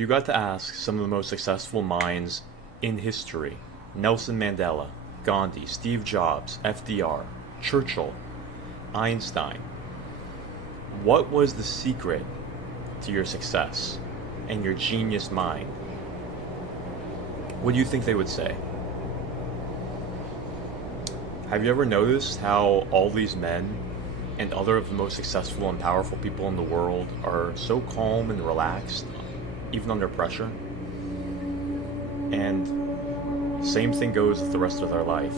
you got to ask some of the most successful minds in history, Nelson Mandela, Gandhi, Steve Jobs, FDR, Churchill, Einstein, what was the secret to your success and your genius mind? What do you think they would say? Have you ever noticed how all these men and other of the most successful and powerful people in the world are so calm and relaxed, even under pressure? And same thing goes with the rest of their life.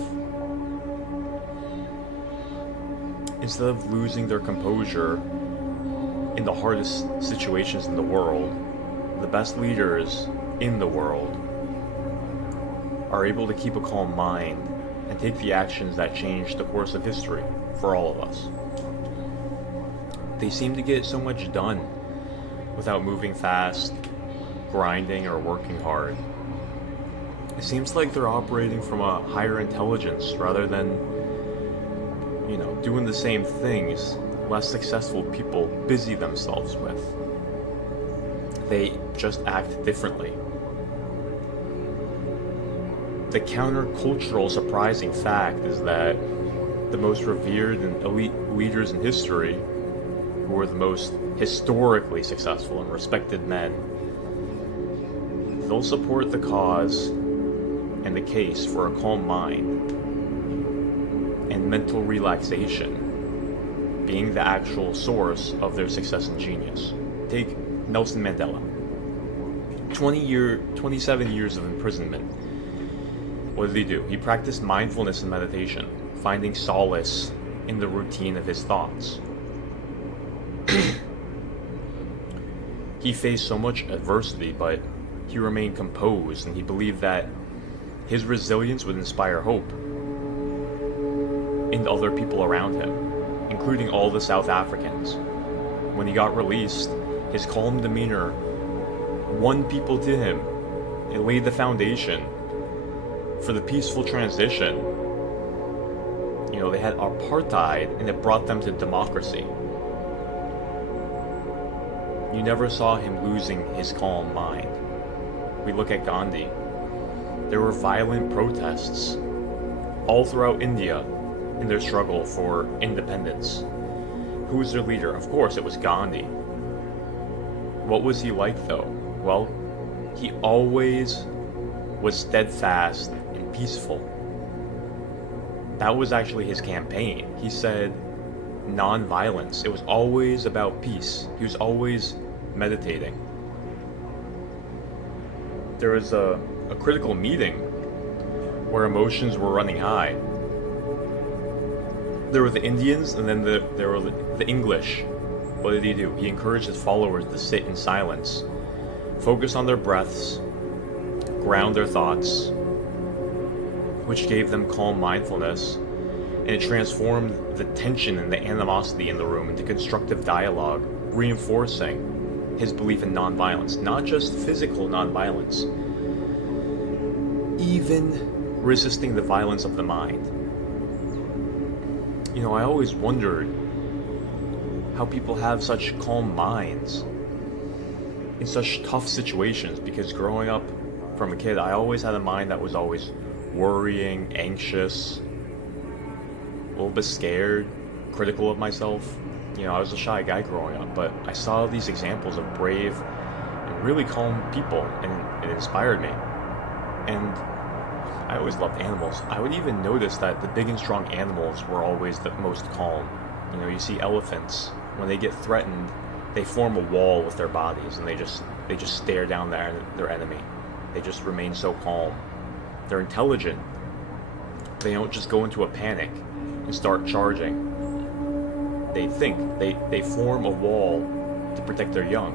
Instead of losing their composure in the hardest situations in the world, the best leaders in the world are able to keep a calm mind and take the actions that change the course of history for all of us. They seem to get so much done without moving fast, grinding, or working hard. It seems like they're operating from a higher intelligence rather than, doing the same things less successful people busy themselves with. They just act differently. The countercultural surprising fact is that the most revered and elite leaders in history, who were the most historically successful and respected men, they'll support the cause and the case for a calm mind and mental relaxation being the actual source of their success and genius. Take Nelson Mandela. 27 years of imprisonment. What did he do? He practiced mindfulness and meditation, finding solace in the routine of his thoughts. He faced so much adversity, but he remained composed, and he believed that his resilience would inspire hope in other people around him, including all the South Africans. When he got released, his calm demeanor won people to him. It laid the foundation for the peaceful transition. They had apartheid, and it brought them to democracy. You never saw him losing his calm mind. We look at Gandhi. There were violent protests all throughout India in their struggle for independence. Who was their leader? Of course, it was Gandhi. What was he like, though? Well, he always was steadfast and peaceful. That was actually his campaign. He said non-violence. It was always about peace. He was always meditating. There was a critical meeting where emotions were running high. There were the Indians, and then there were the English. What did he do? He encouraged his followers to sit in silence, focus on their breaths, ground their thoughts, which gave them calm mindfulness, and it transformed the tension and the animosity in the room into constructive dialogue, reinforcing his belief in nonviolence, not just physical nonviolence, even resisting the violence of the mind. I always wondered how people have such calm minds in such tough situations, because growing up from a kid, I always had a mind that was always worrying, anxious, a little bit scared, critical of myself. I was a shy guy growing up, but I saw these examples of brave and really calm people, and it inspired me. And I always loved animals. I would even notice that the big and strong animals were always the most calm. You see elephants, when they get threatened, they form a wall with their bodies, and they just stare down their enemy. They just remain so calm. They're intelligent. They don't just go into a panic and start charging. They think. They form a wall to protect their young,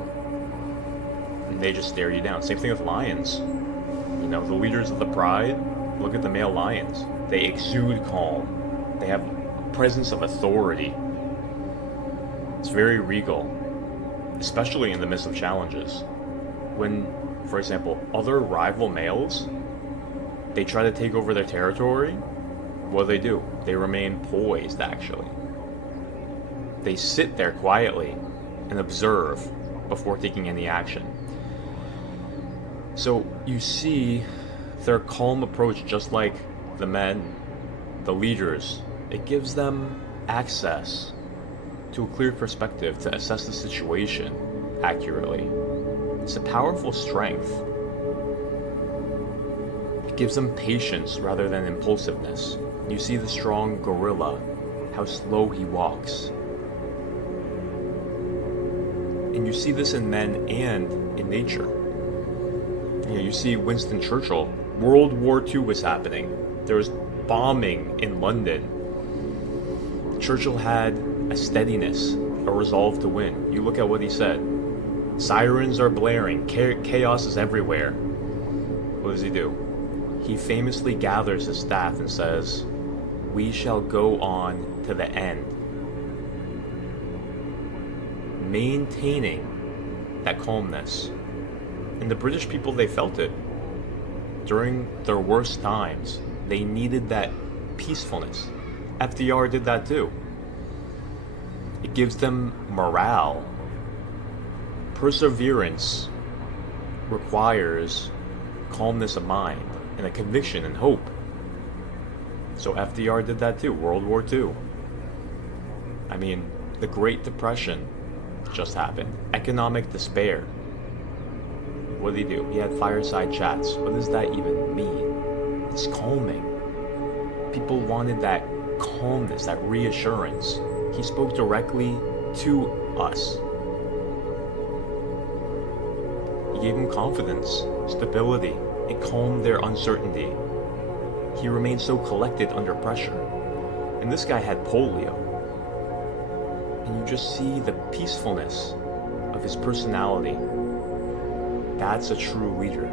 and they just stare you down. Same thing with lions. The leaders of the pride, look at the male lions. They exude calm. They have a presence of authority. It's very regal, especially in the midst of challenges. When, for example, other rival males, they try to take over their territory, what do? They remain poised, actually. They sit there quietly and observe before taking any action. So you see their calm approach, just like the men, the leaders, it gives them access to a clear perspective to assess the situation accurately. It's a powerful strength. It gives them patience rather than impulsiveness. You see the strong gorilla, how slow he walks. And you see this in men and in nature. You see Winston Churchill. World War II was happening. There was bombing in London. Churchill had a steadiness, a resolve to win. You look at what he said. Sirens are blaring. Chaos is everywhere. What does he do? He famously gathers his staff and says, "We shall go on to the end." Maintaining that calmness. And the British people, they felt it. During their worst times, they needed that peacefulness. FDR did that too. It gives them morale. Perseverance requires calmness of mind and a conviction and hope. So FDR did that too, World War II. I mean, the Great Depression just happened. Economic despair. What did he do? He had fireside chats. What does that even mean? It's calming. People wanted that calmness, that reassurance. He spoke directly to us. He gave them confidence, stability. It calmed their uncertainty. He remained so collected under pressure. And this guy had polio. And you just see the peacefulness of his personality. That's a true leader.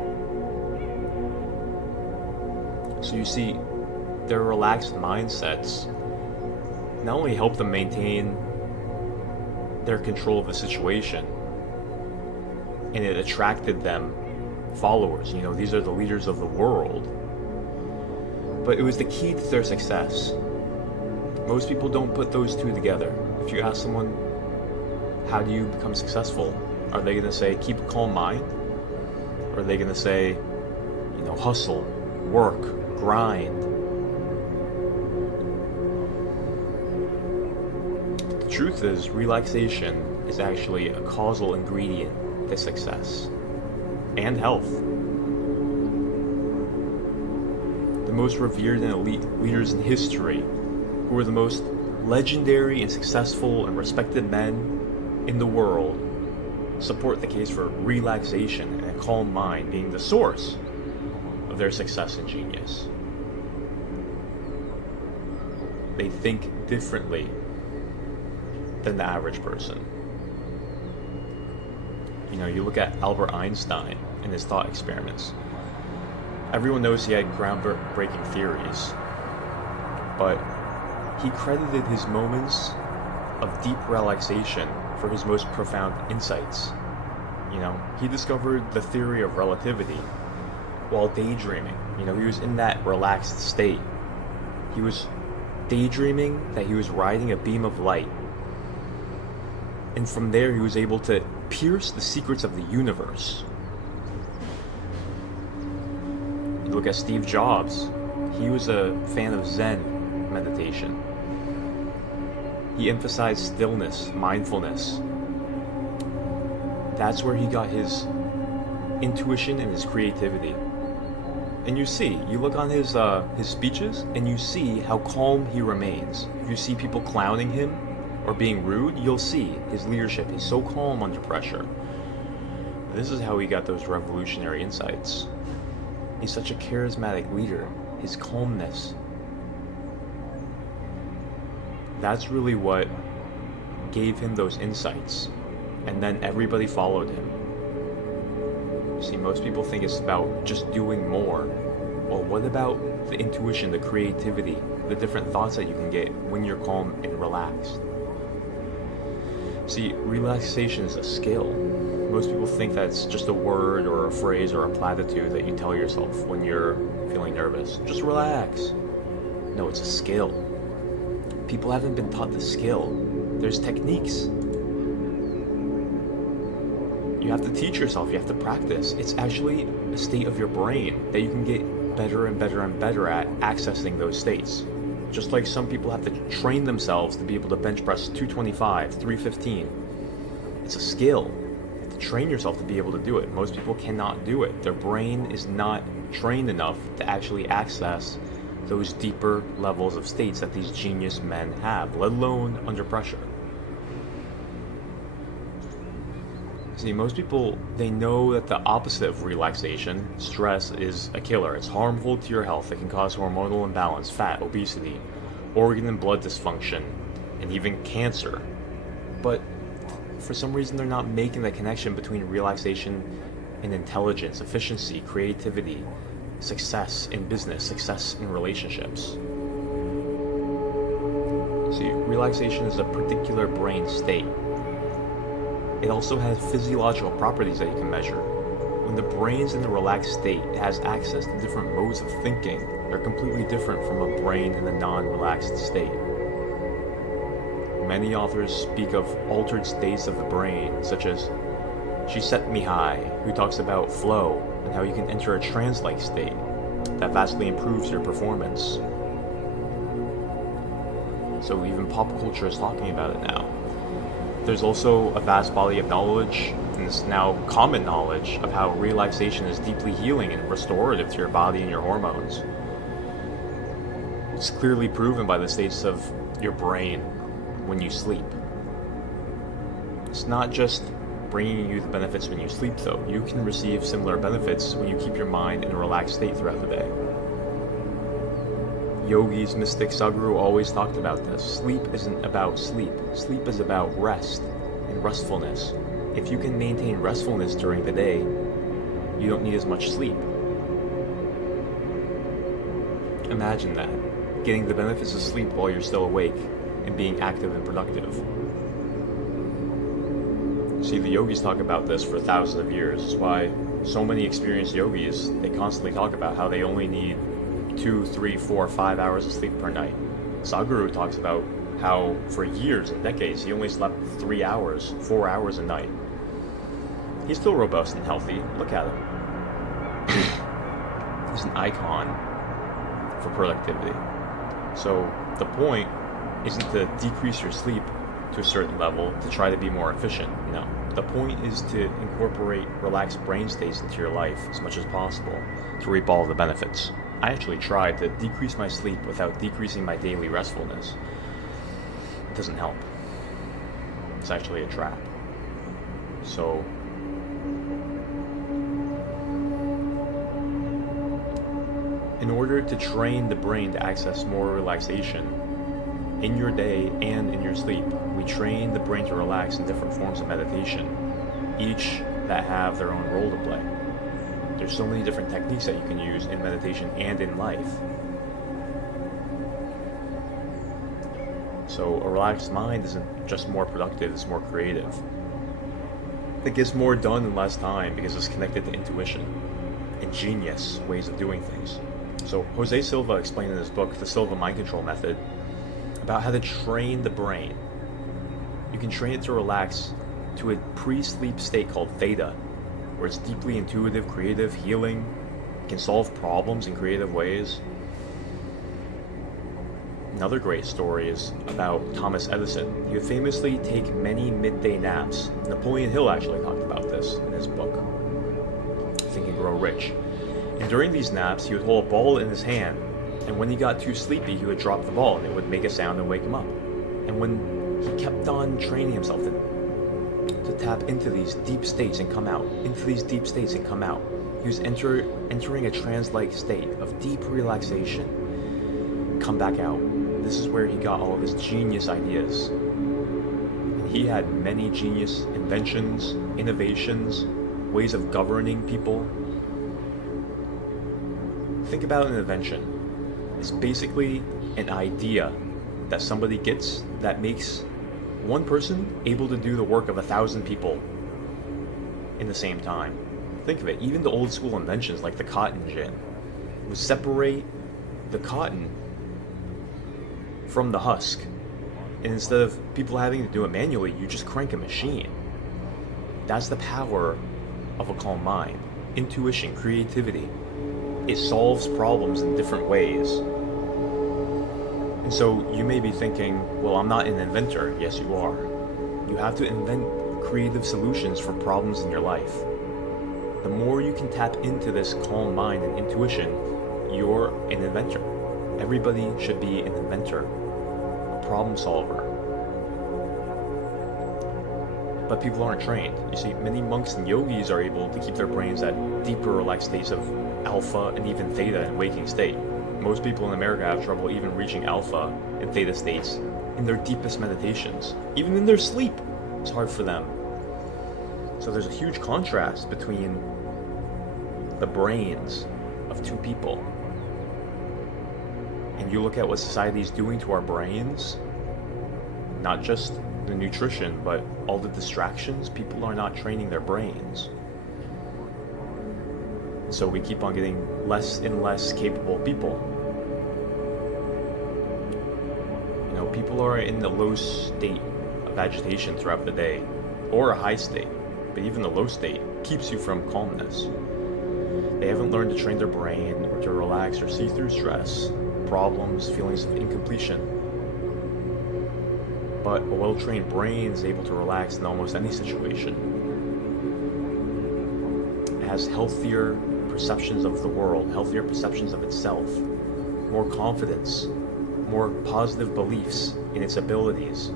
So you see, their relaxed mindsets not only help them maintain their control of the situation, and it attracted them followers. These are the leaders of the world. But it was the key to their success. Most people don't put those two together. If you ask someone, how do you become successful? Are they going to say, keep a calm mind? Or are they going to say, hustle, work, grind? The truth is, relaxation is actually a causal ingredient to success and health. The most revered and elite leaders in history, who were the most legendary and successful and respected men in the world, support the case for relaxation and a calm mind being the source of their success and genius. They think differently than the average person. You look at Albert Einstein and his thought experiments. Everyone knows he had groundbreaking theories, but he credited his moments of deep relaxation for his most profound insights. He discovered the theory of relativity while daydreaming. He was in that relaxed state. He was daydreaming that he was riding a beam of light. And from there, he was able to pierce the secrets of the universe. You look at Steve Jobs. He was a fan of Zen meditation. He emphasized stillness, mindfulness. That's where he got his intuition and his creativity. And you look on his speeches, and you see how calm he remains. If you see people clowning him or being rude, you'll see his leadership. He's so calm under pressure. This is how he got those revolutionary insights. He's such a charismatic leader. His calmness. That's really what gave him those insights. And then everybody followed him. See, most people think it's about just doing more. Well, what about the intuition, the creativity, the different thoughts that you can get when you're calm and relaxed? See, relaxation is a skill. Most people think that's just a word or a phrase or a platitude that you tell yourself when you're feeling nervous. Just relax. No, it's a skill. People haven't been taught the skill. There's techniques. You have to teach yourself, you have to practice. It's actually a state of your brain that you can get better and better and better at accessing those states. Just like some people have to train themselves to be able to bench press 225, 315. It's a skill. You have to train yourself to be able to do it. Most people cannot do it. Their brain is not trained enough to actually access those deeper levels of states that these genius men have, let alone under pressure. See, most people, they know that the opposite of relaxation, stress, is a killer. It's harmful to your health. It can cause hormonal imbalance, fat, obesity, organ and blood dysfunction, and even cancer. But for some reason, they're not making the connection between relaxation and intelligence, efficiency, creativity, success in business, success in relationships. See, relaxation is a particular brain state. It also has physiological properties that you can measure. When the brain's in a relaxed state, it has access to different modes of thinking. They're completely different from a brain in a non-relaxed state. Many authors speak of altered states of the brain, such as Csikszentmihalyi, who talks about flow and how you can enter a trance-like state that vastly improves your performance. So even pop culture is talking about it now. There's also a vast body of knowledge, and it's now common knowledge, of how relaxation is deeply healing and restorative to your body and your hormones. It's clearly proven by the states of your brain when you sleep. It's not just bringing you the benefits when you sleep, though. You can receive similar benefits when you keep your mind in a relaxed state throughout the day. Yogis, mystics, Sadhguru always talked about this. Sleep isn't about sleep. Sleep is about rest and restfulness. If you can maintain restfulness during the day, you don't need as much sleep. Imagine that, getting the benefits of sleep while you're still awake and being active and productive. See, the yogis talk about this for thousands of years. That's why so many experienced yogis, they constantly talk about how they only need 2, 3, 4, 5 hours of sleep per night. Sadhguru talks about how for years and decades he only slept 3 hours, 4 hours a night. He's still robust and healthy. Look at him. He's an icon for productivity. So the point isn't to decrease your sleep to a certain level to try to be more efficient. No. The point is to incorporate relaxed brain states into your life as much as possible to reap all of the benefits. I actually tried to decrease my sleep without decreasing my daily restfulness. It doesn't help. It's actually a trap. So, in order to train the brain to access more relaxation in your day and in your sleep, we train the brain to relax in different forms of meditation, each that have their own role to play. There's so many different techniques that you can use in meditation and in life. So a relaxed mind isn't just more productive, it's more creative. It gets more done in less time because it's connected to intuition, ingenious ways of doing things. So Jose Silva explained in his book, The Silva Mind Control Method, about how to train the brain. You can train it to relax to a pre-sleep state called theta, where it's deeply intuitive, creative, healing, can solve problems in creative ways. Another great story is about Thomas Edison. He would famously take many midday naps. Napoleon Hill actually talked about this in his book, Think and Grow Rich. And during these naps, he would hold a ball in his hand, and when he got too sleepy, he would drop the ball, and it would make a sound and wake him up. And when he kept on training himself to tap into these deep states and come out, into these deep states and come out, he was entering a trance-like state of deep relaxation. Come back out. This is where he got all of his genius ideas. And he had many genius inventions, innovations, ways of governing people. Think about an invention. It's basically an idea that somebody gets that makes one person able to do the work of 1,000 people in the same time. Think of it, even the old school inventions like the cotton gin would separate the cotton from the husk. And instead of people having to do it manually, you just crank a machine. That's the power of a calm mind. Intuition, creativity. It solves problems in different ways. And so you may be thinking, well, I'm not an inventor. Yes, you are. You have to invent creative solutions for problems in your life. The more you can tap into this calm mind and intuition, you're an inventor. Everybody should be an inventor, a problem solver. But people aren't trained. You see, many monks and yogis are able to keep their brains at deeper relaxed states of alpha and even theta in waking state. Most people in America have trouble even reaching alpha and theta states in their deepest meditations. Even in their sleep, it's hard for them. So there's a huge contrast between the brains of two people. And you look at what society is doing to our brains, not just the nutrition, but all the distractions. People are not training their brains. So we keep on getting less and less capable people. You know, people are in the low state of agitation throughout the day, or a high state, but even the low state keeps you from calmness. They haven't learned to train their brain or to relax or see through stress, problems, feelings of incompletion. But a well-trained brain is able to relax in almost any situation. It has healthier perceptions of the world, healthier perceptions of itself, more confidence, more positive beliefs in its abilities,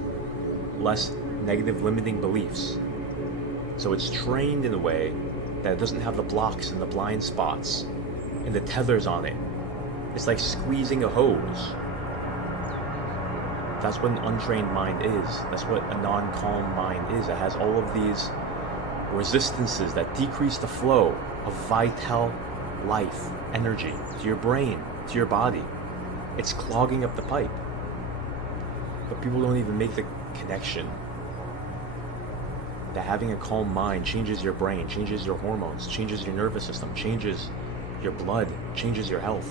less negative limiting beliefs. So it's trained in a way that it doesn't have the blocks and the blind spots and the tethers on it. It's like squeezing a hose. That's what an untrained mind is. That's what a non-calm mind is. It has all of these resistances that decrease the flow of vital life, energy to your brain, to your body. It's clogging up the pipe. But people don't even make the connection that having a calm mind changes your brain, changes your hormones, changes your nervous system, changes your blood, changes your health.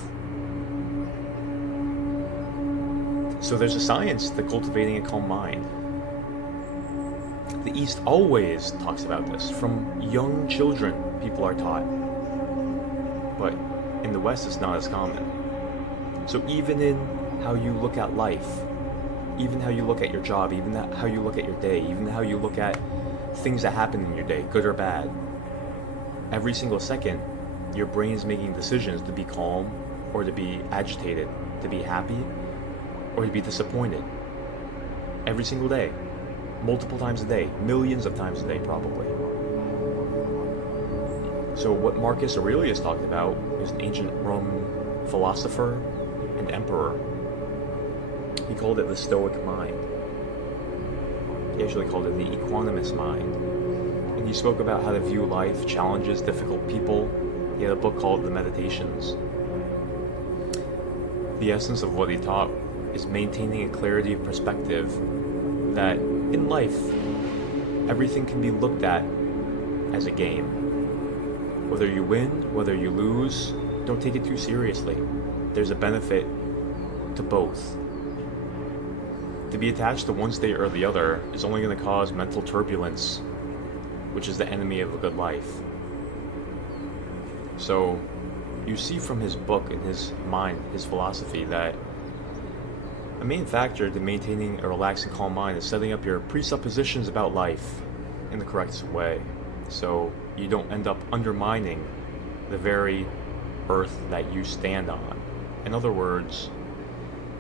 So there's a science to cultivating a calm mind. The East always talks about this. From young children, people are taught. But in the West, it's not as common. So even in how you look at life, even how you look at your job, even how you look at your day, even how you look at things that happen in your day, good or bad, every single second, your brain is making decisions to be calm or to be agitated, to be happy or to be disappointed. Every single day, multiple times a day, millions of times a day probably. So what Marcus Aurelius talked about is an ancient Roman philosopher and emperor. He called it the Stoic mind. He actually called it the equanimous mind. And he spoke about how to view life, challenges, difficult people. He had a book called The Meditations. The essence of what he taught is maintaining a clarity of perspective that in life, everything can be looked at as a game. Whether you win, whether you lose, don't take it too seriously. There's a benefit to both. To be attached to one state or the other is only going to cause mental turbulence, which is the enemy of a good life. So, you see from his book and his mind, his philosophy, that a main factor to maintaining a relaxed and calm mind is setting up your presuppositions about life in the correct way, so you don't end up undermining the very earth that you stand on. In other words,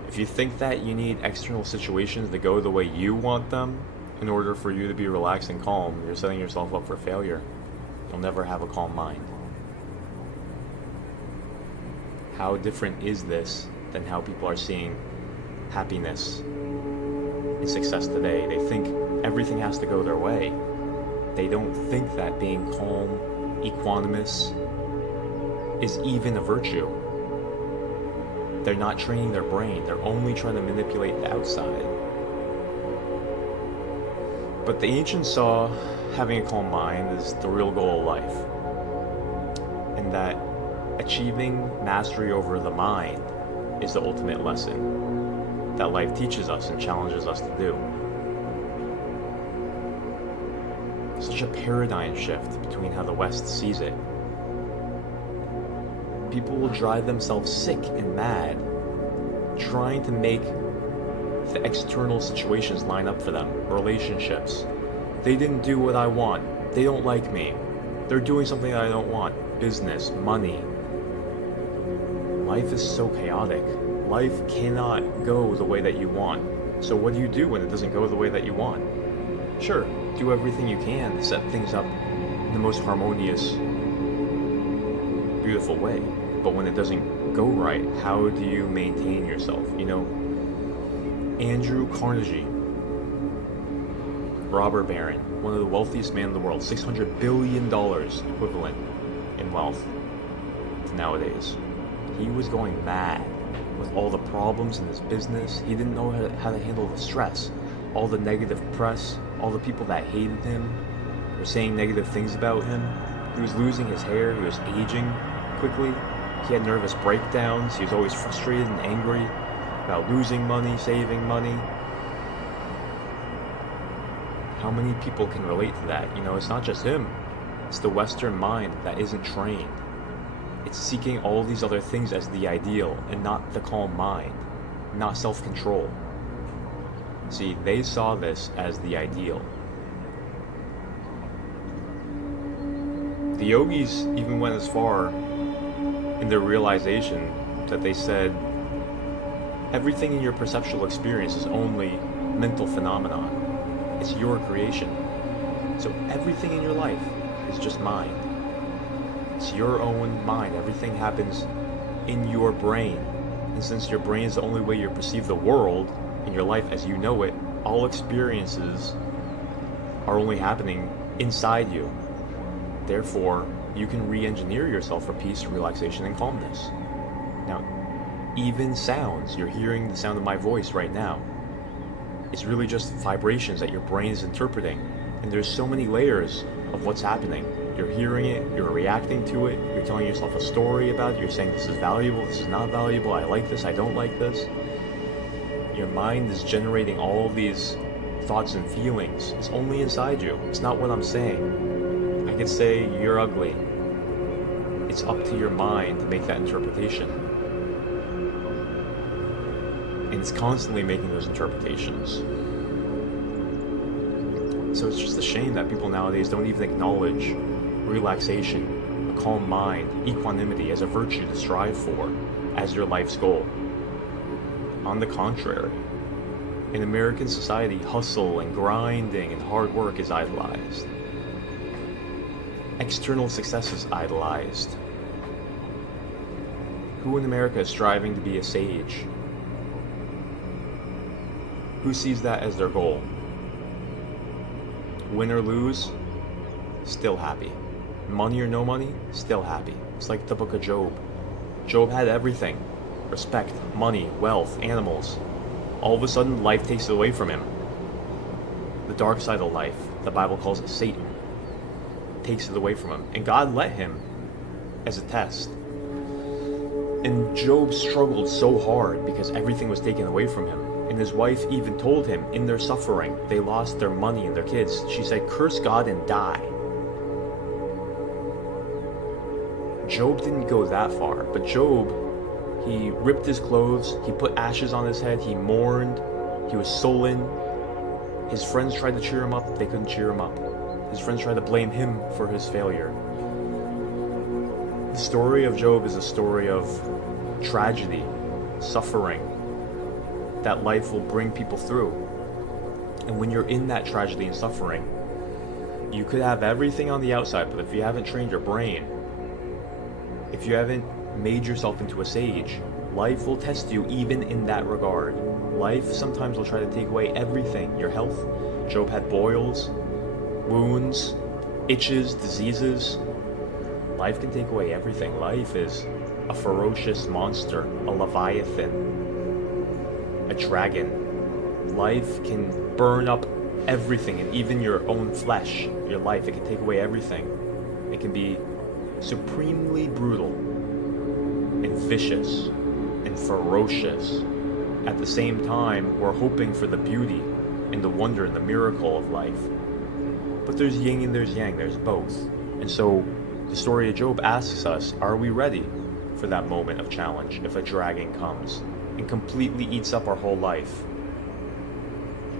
if you think that you need external situations to go the way you want them in order for you to be relaxed and calm, you're setting yourself up for failure. You'll never have a calm mind. How different is this than how people are seeing happiness and success today? They think everything has to go their way. They don't think that being calm, equanimous, is even a virtue. They're not training their brain. They're only trying to manipulate the outside. But the ancients saw having a calm mind as the real goal of life, and that achieving mastery over the mind is the ultimate lesson that life teaches us and challenges us to do. So such a paradigm shift between how the West sees it. People will drive themselves sick and mad trying to make the external situations line up for them. Relationships. They didn't do what I want. They don't like me. They're doing something that I don't want. Business, money. Life is so chaotic. Life cannot go the way that you want. So what do you do when it doesn't go the way that you want? Sure, do everything you can to set things up in the most harmonious, beautiful way. But when it doesn't go right, how do you maintain yourself? You know, Andrew Carnegie, robber baron, one of the wealthiest men in the world, $600 billion equivalent in wealth to nowadays. He was going mad with all the problems in his business. He didn't know how to handle the stress, all the negative press, all the people that hated him were saying negative things about him. He was losing his hair, he was aging quickly, he had nervous breakdowns, he was always frustrated and angry about losing money, saving money. How many people can relate to that? You know, it's not just him, it's the Western mind that isn't trained. It's seeking all these other things as the ideal and not the calm mind, not self-control. See, they saw this as the ideal. The yogis even went as far in their realization that they said, everything in your perceptual experience is only mental phenomenon. It's your creation. So everything in your life is just mind. It's your own mind. Everything happens in your brain. And since your brain is the only way you perceive the world in your life as you know it, all experiences are only happening inside you. Therefore, you can re-engineer yourself for peace, relaxation, and calmness. Now, even sounds, you're hearing the sound of my voice right now. It's really just vibrations that your brain is interpreting. And there's so many layers of what's happening. You're hearing it, you're reacting to it, you're telling yourself a story about it, you're saying this is valuable, this is not valuable, I like this, I don't like this. Your mind is generating all these thoughts and feelings. It's only inside you. It's not what I'm saying. I could say you're ugly. It's up to your mind to make that interpretation. And it's constantly making those interpretations. So it's just a shame that people nowadays don't even acknowledge relaxation, a calm mind, equanimity as a virtue to strive for as your life's goal. On the contrary, in American society, hustle and grinding and hard work is idolized. External success is idolized. Who in America is striving to be a sage? Who sees that as their goal? Win or lose, still happy. Money or no money, still happy. It's like the book of Job. Job had everything. Respect, money, wealth, animals. All of a sudden, life takes it away from him. The dark side of life, the Bible calls it Satan, takes it away from him. And God let him as a test. And Job struggled so hard because everything was taken away from him. And his wife even told him in their suffering, they lost their money and their kids. She said, curse God and die. Job didn't go that far, but Job, he ripped his clothes, he put ashes on his head, he mourned, he was sullen. His friends tried to cheer him up, they couldn't cheer him up. His friends tried to blame him for his failure. The story of Job is a story of tragedy, suffering, that life will bring people through. And when you're in that tragedy and suffering, you could have everything on the outside, but if you haven't trained your brain, if you haven't made yourself into a sage, life will test you even in that regard. Life sometimes will try to take away everything. Your health. Job had boils, wounds, itches, diseases. Life can take away everything. Life is a ferocious monster, a leviathan, a dragon. Life can burn up everything, and even your own flesh, your life. It can take away everything. It can be supremely brutal and vicious and ferocious. At the same time, we're hoping for the beauty and the wonder and the miracle of life. But there's yin and there's yang, there's both. And so the story of Job asks us, are we ready for that moment of challenge if a dragon comes and completely eats up our whole life?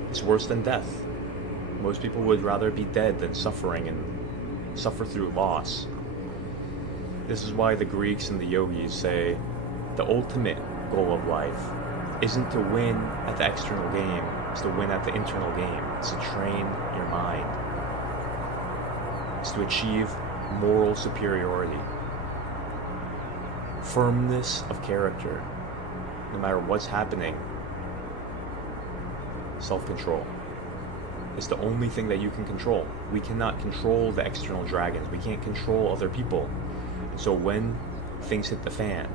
It's worse than death. Most people would rather be dead than suffering and suffer through loss. This is why the Greeks and the yogis say the ultimate goal of life isn't to win at the external game, it's to win at the internal game. It's to train your mind. It's to achieve moral superiority. Firmness of character. No matter what's happening, self-control. It's the only thing that you can control. We cannot control the external dragons. We can't control other people. And so when things hit the fan,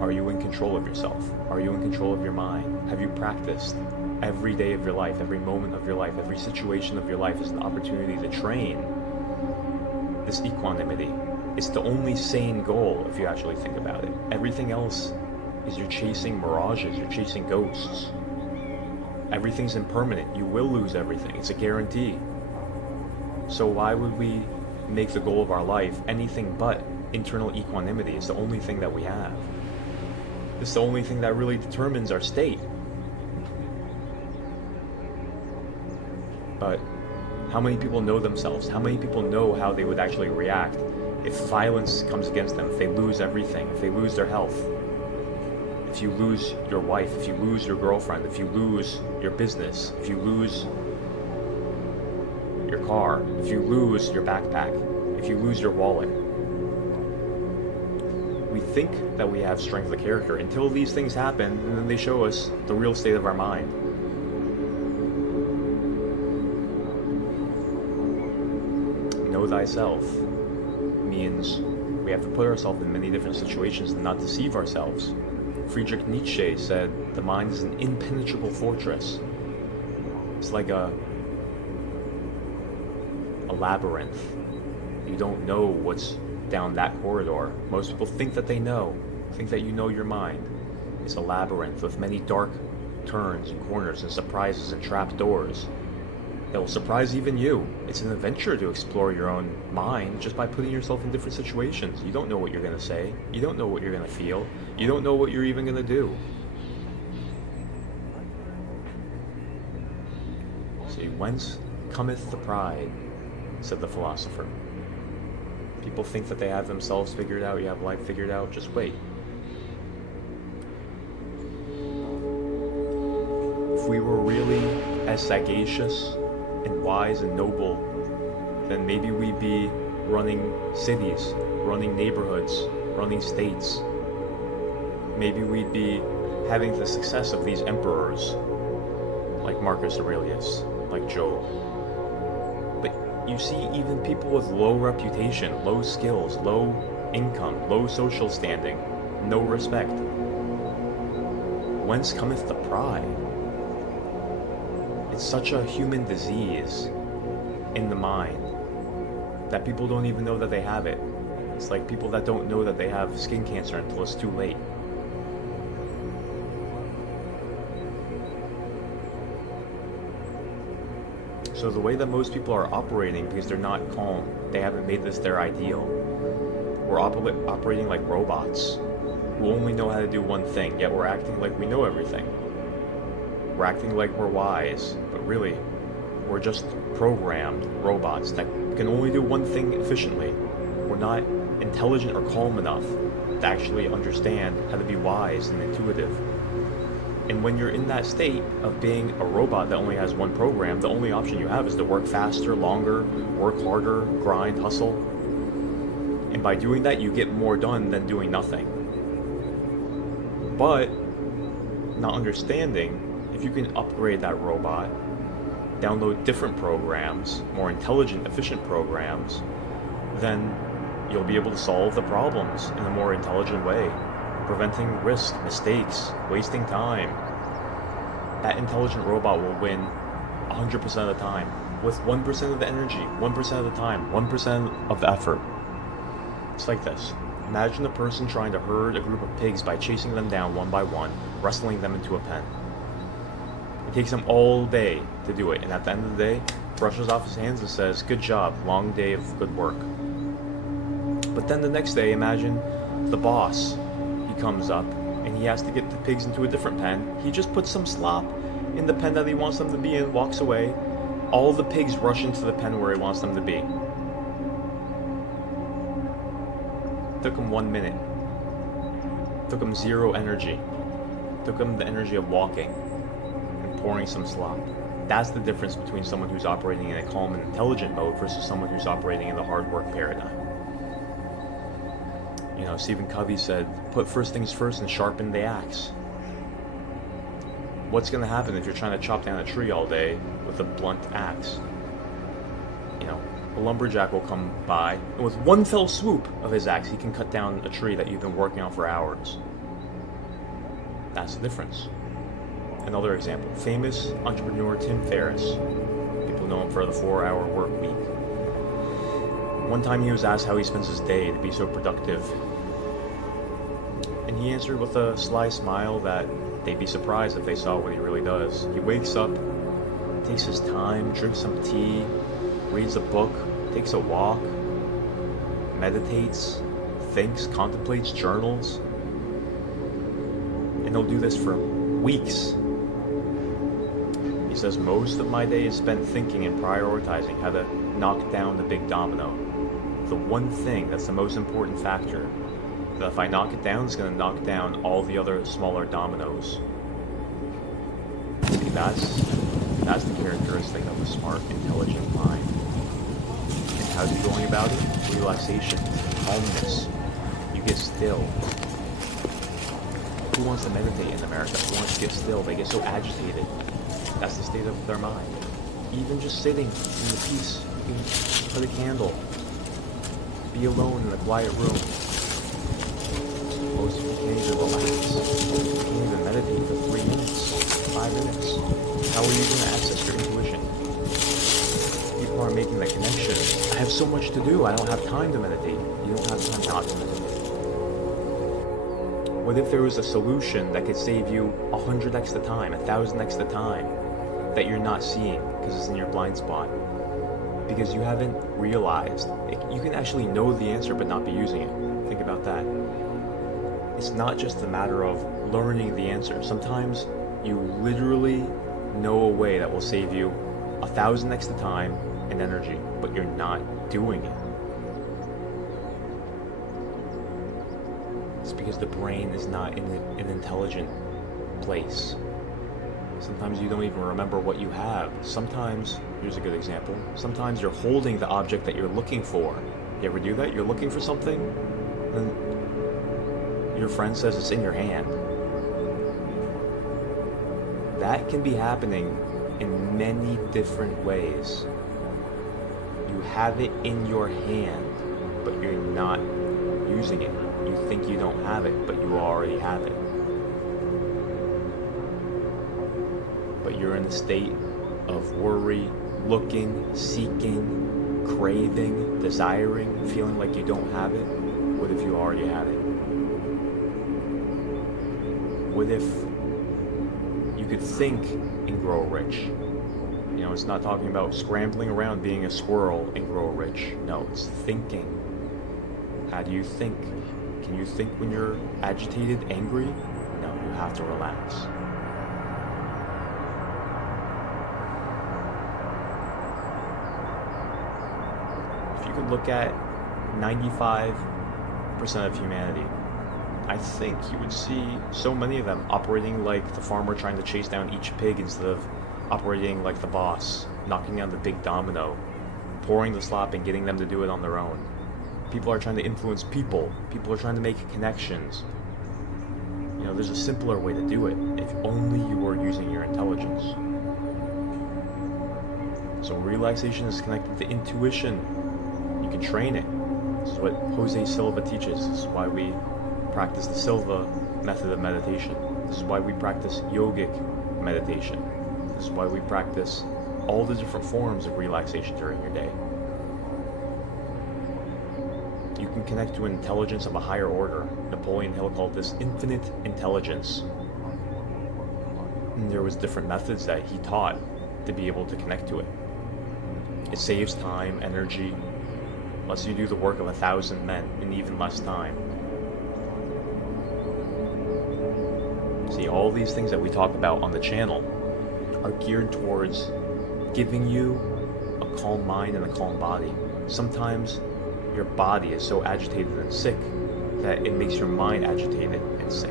are you in control of yourself? Are you in control of your mind? Have you practiced every day of your life, every moment of your life, every situation of your life is an opportunity to train this equanimity? It's the only sane goal if you actually think about it. Everything else is you're chasing mirages, you're chasing ghosts. Everything's impermanent. You will lose everything. It's a guarantee. So why would we make the goal of our life anything but internal equanimity? It's the only thing that we have. It's the only thing that really determines our state. But how many people know themselves? How many people know how they would actually react if violence comes against them, if they lose everything, if they lose their health? If you lose your wife, if you lose your girlfriend, if you lose your business, if you lose your car, if you lose your backpack, if you lose your wallet. We think that we have strength of character until these things happen, and then they show us the real state of our mind. Know thyself means we have to put ourselves in many different situations and not deceive ourselves. Friedrich Nietzsche said the mind is an impenetrable fortress. It's like a labyrinth. You don't know what's down that corridor. Most people think that they know, think that you know your mind. It's a labyrinth with many dark turns and corners and surprises and trap doors that will surprise even you. It's an adventure to explore your own mind just by putting yourself in different situations. You don't know what you're going to say. You don't know what you're going to feel. You don't know what you're even going to do. See, whence cometh the pride, said the philosopher. People think that they have themselves figured out, you have life figured out, just wait. If we were really as sagacious and wise and noble, then maybe we'd be running cities, running neighborhoods, running states. Maybe we'd be having the success of these emperors, like Marcus Aurelius, like Job. But you see, even people with low reputation, low skills, low income, low social standing, no respect. Whence cometh the pride? It's such a human disease in the mind that people don't even know that they have it. It's like people that don't know that they have skin cancer until it's too late. So the way that most people are operating, because they're not calm, they haven't made this their ideal, we're operating like robots who only know how to do one thing, yet we're acting like we know everything. We're acting like we're wise, but really, we're just programmed robots that can only do one thing efficiently. We're not intelligent or calm enough to actually understand how to be wise and intuitive. And when you're in that state of being a robot that only has one program, the only option you have is to work faster, longer, work harder, grind, hustle. And by doing that, you get more done than doing nothing. But not understanding, if you can upgrade that robot, download different programs, more intelligent, efficient programs, then you'll be able to solve the problems in a more intelligent way, preventing risk, mistakes, wasting time. That intelligent robot will win 100% of the time, with 1% of the energy, 1% of the time, 1% of the effort. It's like this. Imagine a person trying to herd a group of pigs by chasing them down one by one, wrestling them into a pen. If Takes him all day to do it, and at the end of the day, brushes off his hands and says, "Good job, long day of good work." But then the next day, imagine the boss. He comes up and he has to get the pigs into a different pen. He just puts some slop in the pen that he wants them to be in, walks away. All the pigs rush into the pen where he wants them to be. Took him 1 minute. Took him 0 energy. Took him the energy of walking and pouring some slop. That's the difference between someone who's operating in a calm and intelligent mode versus someone who's operating in the hard work paradigm. You know, Stephen Covey said, put first things first and sharpen the axe. What's going to happen if you're trying to chop down a tree all day with a blunt axe? You know, a lumberjack will come by, and with one fell swoop of his axe, he can cut down a tree that you've been working on for hours. That's the difference. Another example, famous entrepreneur Tim Ferriss. People know him for the 4-hour work week. One time he was asked how he spends his day to be so productive. And he answered with a sly smile that they'd be surprised if they saw what he really does. He wakes up, takes his time, drinks some tea, reads a book, takes a walk, meditates, thinks, contemplates, journals. And he'll do this for weeks. He says, most of my day is spent thinking and prioritizing how to knock down the big domino. The one thing that's the most important factor, that if I knock it down, it's going to knock down all the other smaller dominoes. See, that's the characteristic of a smart, intelligent mind. And how's he going about it? Relaxation, calmness. You get still. Who wants to meditate in America? Who wants to get still? They get so agitated. That's the state of their mind. Even just sitting in the peace, you can put a candle, be alone in a quiet room. Most people can't even relax. You can't even meditate for 3 minutes, 5 minutes. How are you going to access your intuition? People aren't making that connection. I have so much to do, I don't have time to meditate. You don't have time not to meditate. What if there was a solution that could save you 100x the time, 1000x the time that you're not seeing because it's in your blind spot? Because you haven't realized. You can actually know the answer but not be using it. Think about that. It's not just a matter of learning the answer. Sometimes you literally know a way that will save you 1000x the time and energy, but you're not doing it. It's because the brain is not in an intelligent place. Sometimes you don't even remember what you have. Sometimes, here's a good example, sometimes you're holding the object that you're looking for. You ever do that? You're looking for something, and your friend says it's in your hand. That can be happening in many different ways. You have it in your hand, but you're not using it. You think you don't have it, but you already have it. But you're in a state of worry, looking, seeking, craving, desiring, feeling like you don't have it. What if you already have it? What if you could think and grow rich? You know, it's not talking about scrambling around being a squirrel and grow rich. No, it's thinking. How do you think? Can you think when you're agitated, angry? No, you have to relax. If you could look at 95% of humanity, I think you would see so many of them operating like the farmer trying to chase down each pig instead of operating like the boss, knocking down the big domino, pouring the slop and getting them to do it on their own. People are trying to influence people. People are trying to make connections. You know, there's a simpler way to do it if only you were using your intelligence. So relaxation is connected to intuition. You can train it. This is what Jose Silva teaches. This is why we practice the Silva method of meditation. This is why we practice yogic meditation. This is why we practice all the different forms of relaxation during your day. You can connect to intelligence of a higher order. Napoleon Hill called this infinite intelligence. And there was different methods that he taught to be able to connect to it. It saves time, energy, lets you do the work of 1,000 men in even less time. See, all these things that we talk about on the channel are geared towards giving you a calm mind and a calm body. Sometimes your body is so agitated and sick that it makes your mind agitated and sick.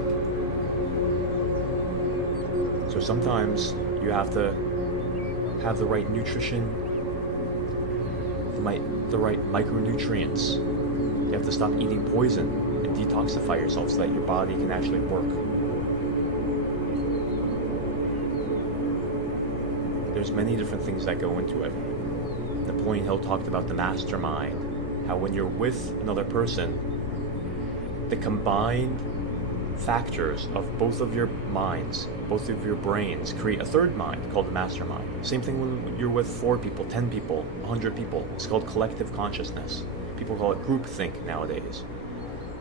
So sometimes you have to have the right nutrition, the right micronutrients. You have to stop eating poison and detoxify yourself so that your body can actually work. There's many different things that go into it. Napoleon Hill talked about the mastermind, how when you're with another person, the combined factors of both of your minds, both of your brains, create a third mind called the mastermind. Same thing when you're with 4 people, 10 people, 100 people. It's called collective consciousness. People call it groupthink nowadays.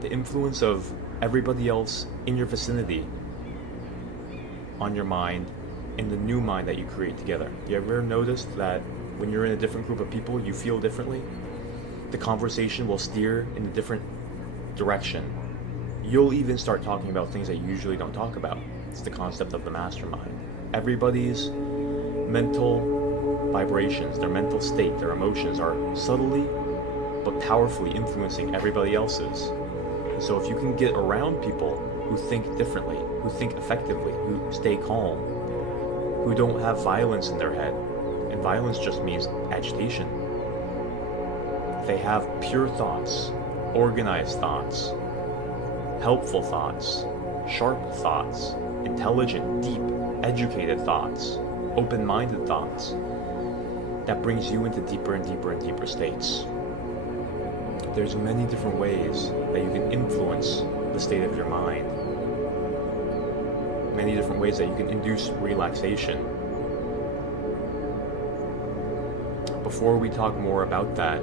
The influence of everybody else in your vicinity on your mind and the new mind that you create together. You ever noticed that when you're in a different group of people, you feel differently? The conversation will steer in a different direction. You'll even start talking about things that you usually don't talk about. It's the concept of the mastermind. Everybody's mental vibrations, their mental state, their emotions are subtly but powerfully influencing everybody else's. And so if you can get around people who think differently, who think effectively, who stay calm, who don't have violence in their head, and violence just means agitation. They have pure thoughts, organized thoughts, helpful thoughts, sharp thoughts, intelligent, deep, educated thoughts, open-minded thoughts. That brings you into deeper and deeper and deeper states. There's many different ways that you can influence the state of your mind. Many different ways that you can induce relaxation. Before we talk more about that,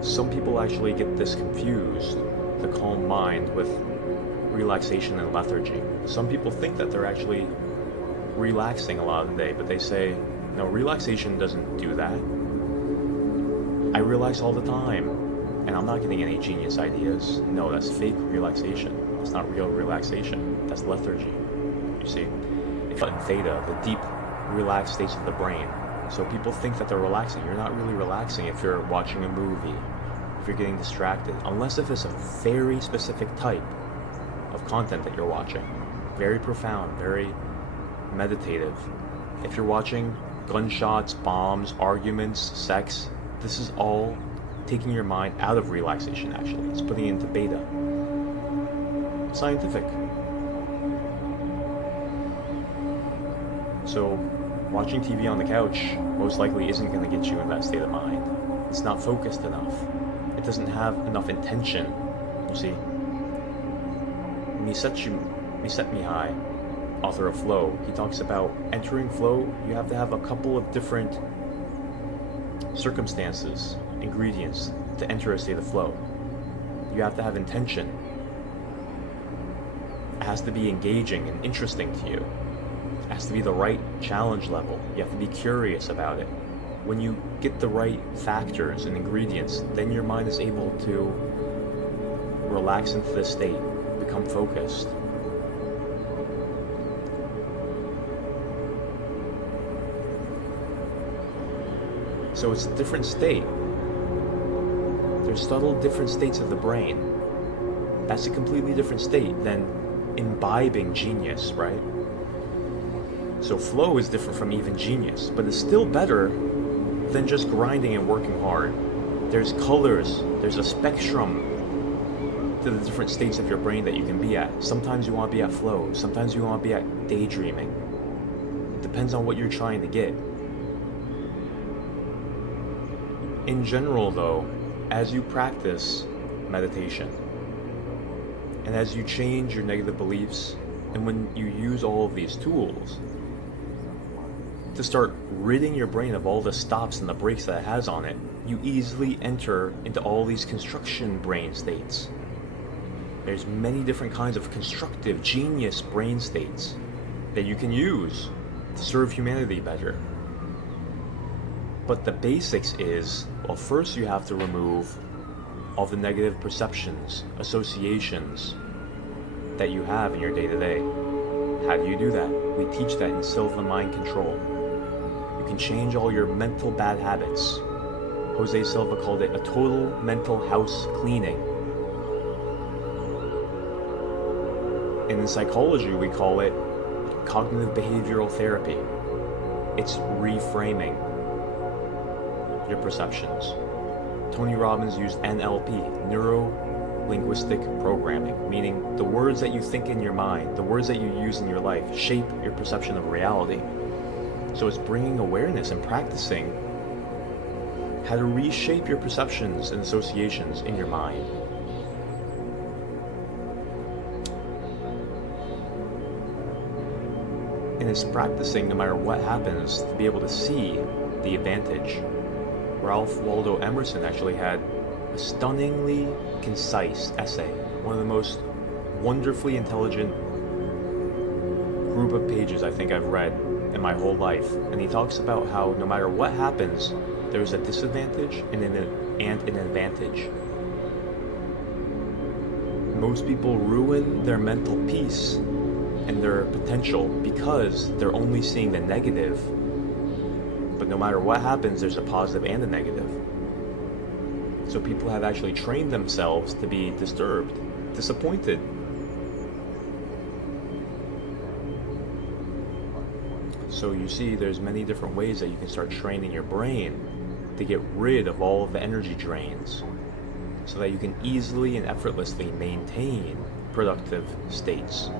some people actually get this confused, the calm mind, with relaxation and lethargy. Some people think that they're actually relaxing a lot of the day, but they say, no, relaxation doesn't do that. I relax all the time, and I'm not getting any genius ideas. No, that's fake relaxation. That's not real relaxation. That's lethargy. You see, it's theta, the deep, relaxed states of the brain. So people think that they're relaxing. You're not really relaxing if you're watching a movie, if you're getting distracted, unless if it's a very specific type of content that you're watching. Very profound, very meditative. If you're watching gunshots, bombs, arguments, sex, this is all taking your mind out of relaxation, actually. It's putting it into beta. It's scientific. So, watching TV on the couch most likely isn't going to get you in that state of mind. It's not focused enough. It doesn't have enough intention. You see? Miset Mihai, author of Flow, he talks about entering flow. You have to have a couple of different circumstances, ingredients to enter a state of flow. You have to have intention. It has to be engaging and interesting to you. It has to be the right challenge level. You have to be curious about it. When you get the right factors and ingredients, then your mind is able to relax into this state, become focused. So it's a different state. There's subtle different states of the brain. That's a completely different state than imbibing genius, right? So flow is different from even genius, but it's still better than just grinding and working hard. There's colors, there's a spectrum to the different states of your brain that you can be at. Sometimes you want to be at flow, sometimes you want to be at daydreaming. It depends on what you're trying to get. In general, though, as you practice meditation, and as you change your negative beliefs, and when you use all of these tools to start ridding your brain of all the stops and the brakes that it has on it, you easily enter into all these construction brain states. There's many different kinds of constructive, genius brain states. that you can use to serve humanity better. But the basics is, well, first you have to remove all the negative perceptions, associations that you have in your day-to-day. How do you do that? We teach that in Silva Mind Control. You can change all your mental bad habits. Jose Silva called it a total mental house cleaning. And in psychology, we call it cognitive behavioral therapy. It's reframing your perceptions. Tony Robbins used NLP, neuro-linguistic programming, meaning the words that you think in your mind, the words that you use in your life, shape your perception of reality. So it's bringing awareness and practicing how to reshape your perceptions and associations in your mind. And it's practicing, no matter what happens, to be able to see the advantage. Ralph Waldo Emerson actually had a stunningly concise essay, one of the most wonderfully intelligent group of pages I think I've read in my whole life. And he talks about how no matter what happens, there's a disadvantage and an advantage. Most people ruin their mental peace and their potential because they're only seeing the negative. But no matter what happens, there's a positive and a negative. So people have actually trained themselves to be disturbed, disappointed. So you see, there's many different ways that you can start training your brain to get rid of all of the energy drains so that you can easily and effortlessly maintain productive states,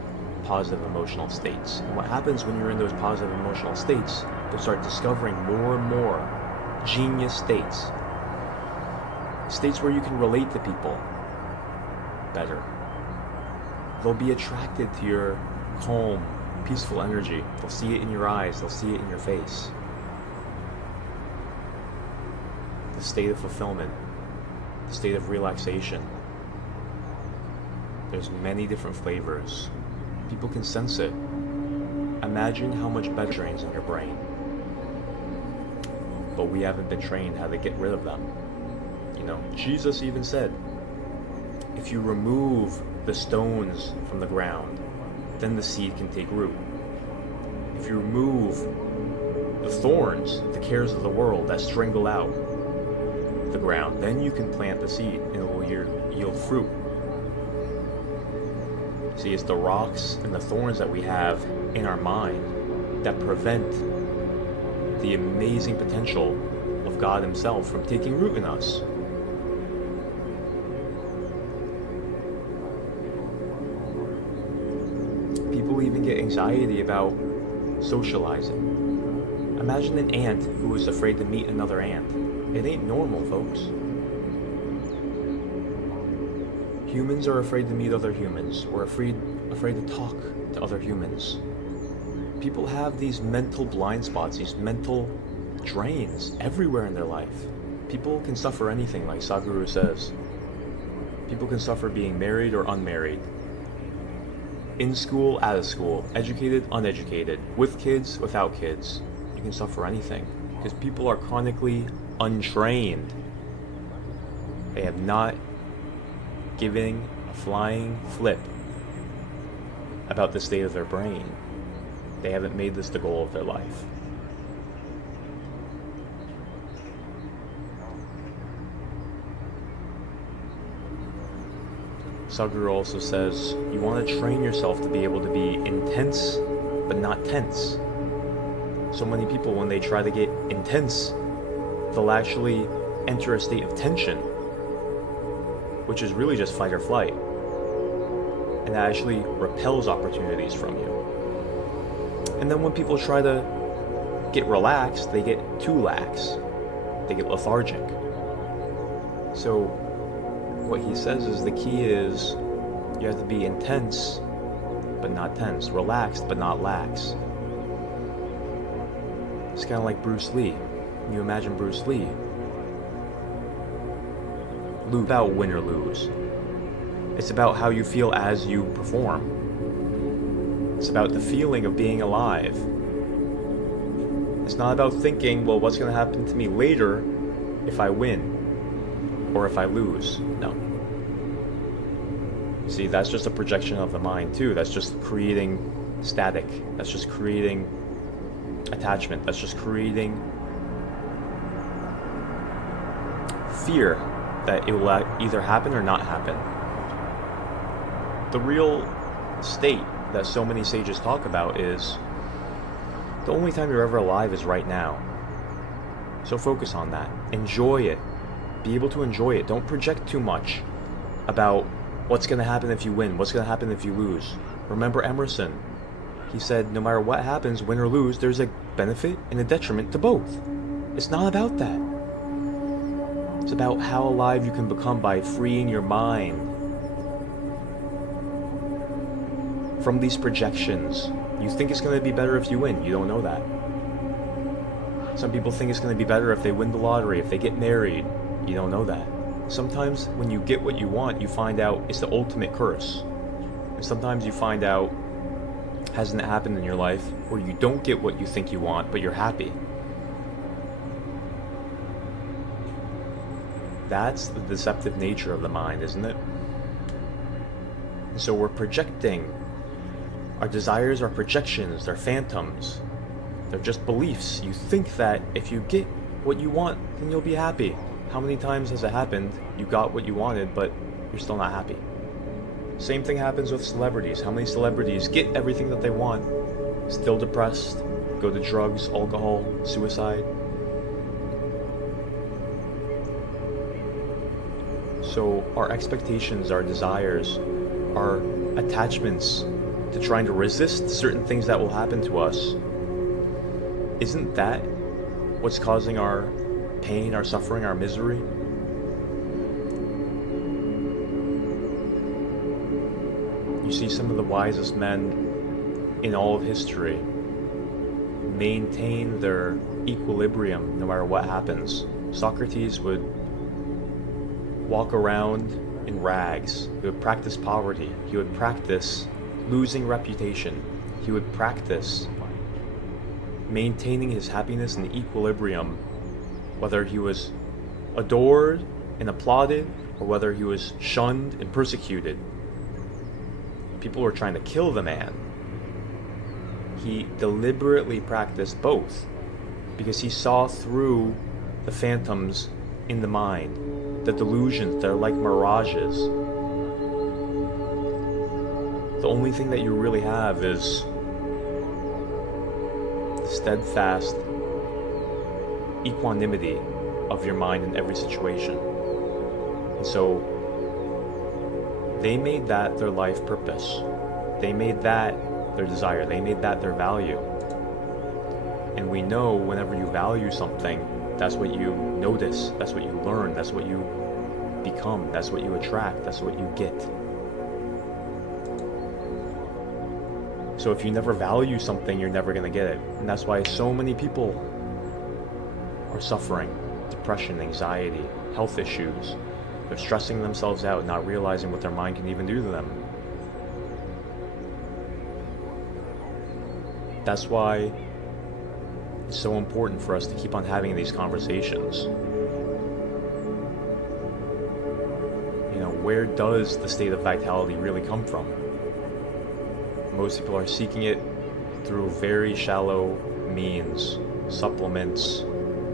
positive emotional states. And what happens when you're in those positive emotional states, you'll start discovering more and more genius states. States where you can relate to people better. They'll be attracted to your calm, peaceful energy. They'll see it in your eyes, they'll see it in your face. The state of fulfillment, the state of relaxation. There's many different flavors. People can sense it. Imagine how much better drains in your brain. But we haven't been trained how to get rid of them. You know, Jesus even said, if you remove the stones from the ground, then the seed can take root. If you remove the thorns, the cares of the world that strangle out the ground, then you can plant the seed and it will yield fruit. See, it's the rocks and the thorns that we have in our mind that prevent the amazing potential of God Himself from taking root in us. People even get anxiety about socializing. Imagine an ant who is afraid to meet another ant. It ain't normal, folks. Humans are afraid to meet other humans. We're afraid to talk to other humans. People have these mental blind spots, these mental drains everywhere in their life. People can suffer anything, like Sadhguru says. People can suffer being married or unmarried. In school, out of school, educated, uneducated, with kids, without kids. You can suffer anything because people are chronically untrained. They have not given a flying flip about the state of their brain. They haven't made this the goal of their life. Sadhguru also says, you want to train yourself to be able to be intense, but not tense. So many people, when they try to get intense, they'll actually enter a state of tension, which is really just fight or flight. And that actually repels opportunities from you. And then when people try to get relaxed, they get too lax. They get lethargic. So what he says is the key is you have to be intense, but not tense. Relaxed, but not lax. It's kind of like Bruce Lee. You imagine Bruce Lee. About win or lose. It's about how you feel as you perform. It's about the feeling of being alive. It's not about thinking, well, what's going to happen to me later if I win or if I lose. No. See, that's just a projection of the mind too. That's just creating static. That's just creating attachment. That's just creating fear that it will either happen or not happen. The real state that so many sages talk about is the only time you're ever alive is right now. So focus on that. Enjoy it. Be able to enjoy it. Don't project too much about what's going to happen if you win, what's going to happen if you lose. Remember Emerson. He said, no matter what happens, win or lose, there's a benefit and a detriment to both. It's not about that. It's about how alive you can become by freeing your mind from these projections. You think it's going to be better if you win. You don't know that. Some people think it's going to be better if they win the lottery, if they get married. You don't know that. Sometimes when you get what you want, you find out it's the ultimate curse. And sometimes you find out, hasn't it happened in your life, where you don't get what you think you want, but you're happy. That's the deceptive nature of the mind, isn't it? And so we're projecting. Our desires are projections, they're phantoms. They're just beliefs. You think that if you get what you want, then you'll be happy. How many times has it happened? You got what you wanted, but you're still not happy. Same thing happens with celebrities. How many celebrities get everything that they want, still depressed, go to drugs, alcohol, suicide? So our expectations, our desires, our attachments to trying to resist certain things that will happen to us, isn't that what's causing our pain, our suffering, our misery? You see some of the wisest men in all of history maintain their equilibrium no matter what happens. Socrates would walk around in rags. He would practice poverty. He would practice losing reputation. He would practice maintaining his happiness and equilibrium, whether he was adored and applauded or whether he was shunned and persecuted. People were trying to kill the man. He deliberately practiced both because he saw through the phantoms in the mind, the delusions. They're like mirages. The only thing that you really have is the steadfast equanimity of your mind in every situation. And so they made that their life purpose. They made that their desire. They made that their value. And we know whenever you value something, that's what you notice, that's what you learn, that's what you become, that's what you attract, that's what you get. So if you never value something, you're never going to get it. And that's why so many people are suffering depression, anxiety, health issues. They're stressing themselves out, not realizing what their mind can even do to them. That's why it's so important for us to keep on having these conversations. You know, where does the state of vitality really come from? Most people are seeking it through very shallow means, supplements,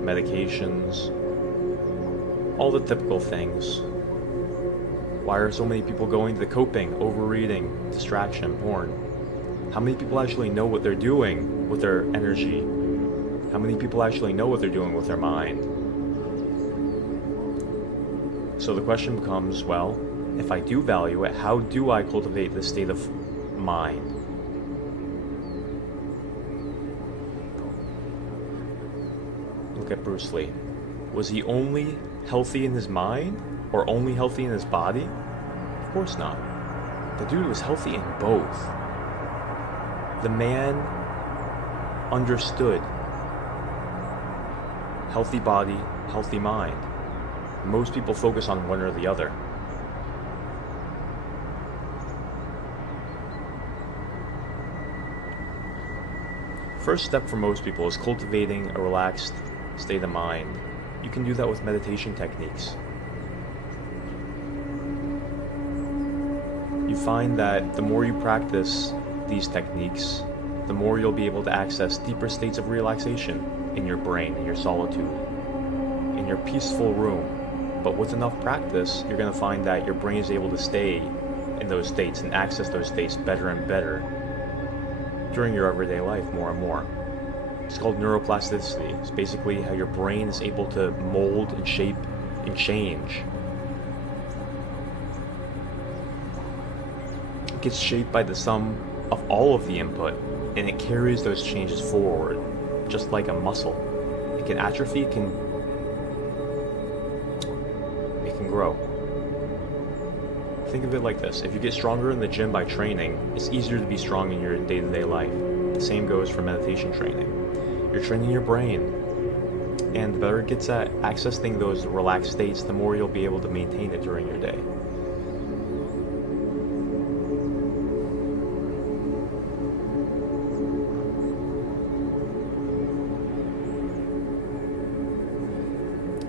medications, all the typical things. Why are so many people going to the coping, overeating, distraction, porn? How many people actually know what they're doing with their energy? How many people actually know what they're doing with their mind? So the question becomes, well, if I do value it, how do I cultivate this state of mind? Look at Bruce Lee. Was he only healthy in his mind or only healthy in his body? Of course not. The dude was healthy in both. The man understood healthy body, healthy mind. Most people focus on one or the other. First step for most people is cultivating a relaxed state of mind. You can do that with meditation techniques. You find that the more you practice these techniques, the more you'll be able to access deeper states of relaxation in your brain, in your solitude, in your peaceful room. But with enough practice, you're going to find that your brain is able to stay in those states and access those states better and better during your everyday life more and more. It's called neuroplasticity. It's basically how your brain is able to mold and shape and change. It gets shaped by the sum of all of the input, and it carries those changes forward, just like a muscle. It can atrophy, it can grow. Think of it like this. If you get stronger in the gym by training, it's easier to be strong in your day-to-day life. The same goes for meditation training. You're training your brain, and the better it gets at accessing those relaxed states, the more you'll be able to maintain it during your day.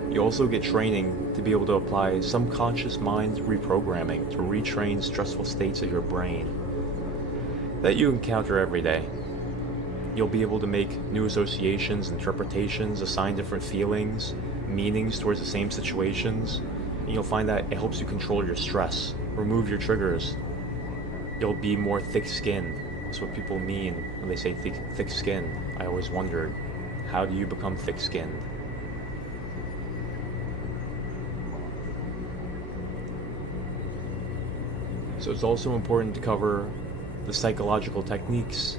You also get training to be able to apply subconscious mind reprogramming to retrain stressful states of your brain that you encounter every day. You'll be able to make new associations, interpretations, assign different feelings, meanings towards the same situations, and you'll find that it helps you control your stress, remove your triggers. You'll be more thick-skinned. That's what people mean when they say thick-skinned. I always wondered, how do you become thick-skinned? So it's also important to cover the psychological techniques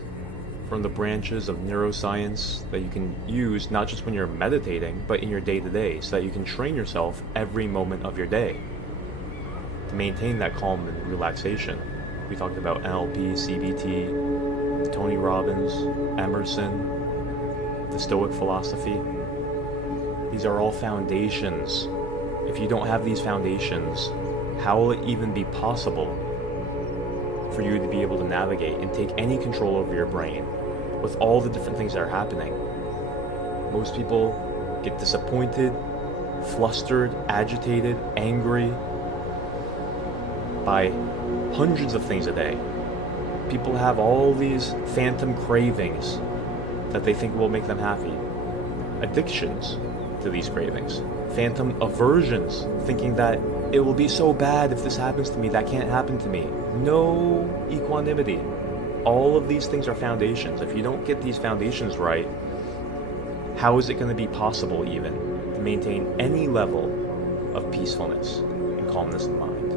from the branches of neuroscience that you can use not just when you're meditating, but in your day-to-day, so that you can train yourself every moment of your day to maintain that calm and relaxation. We talked about NLP, CBT, Tony Robbins, Emerson, the Stoic philosophy. These are all foundations. If you don't have these foundations, how will it even be possible for you to be able to navigate and take any control over your brain with all the different things that are happening? Most people get disappointed, flustered, agitated, angry by hundreds of things a day. People have all these phantom cravings that they think will make them happy. Addictions to these cravings. Phantom aversions, thinking that it will be so bad if this happens to me, that can't happen to me. No equanimity. All of these things are foundations. If you don't get these foundations right, how is it going to be possible even to maintain any level of peacefulness and calmness of mind?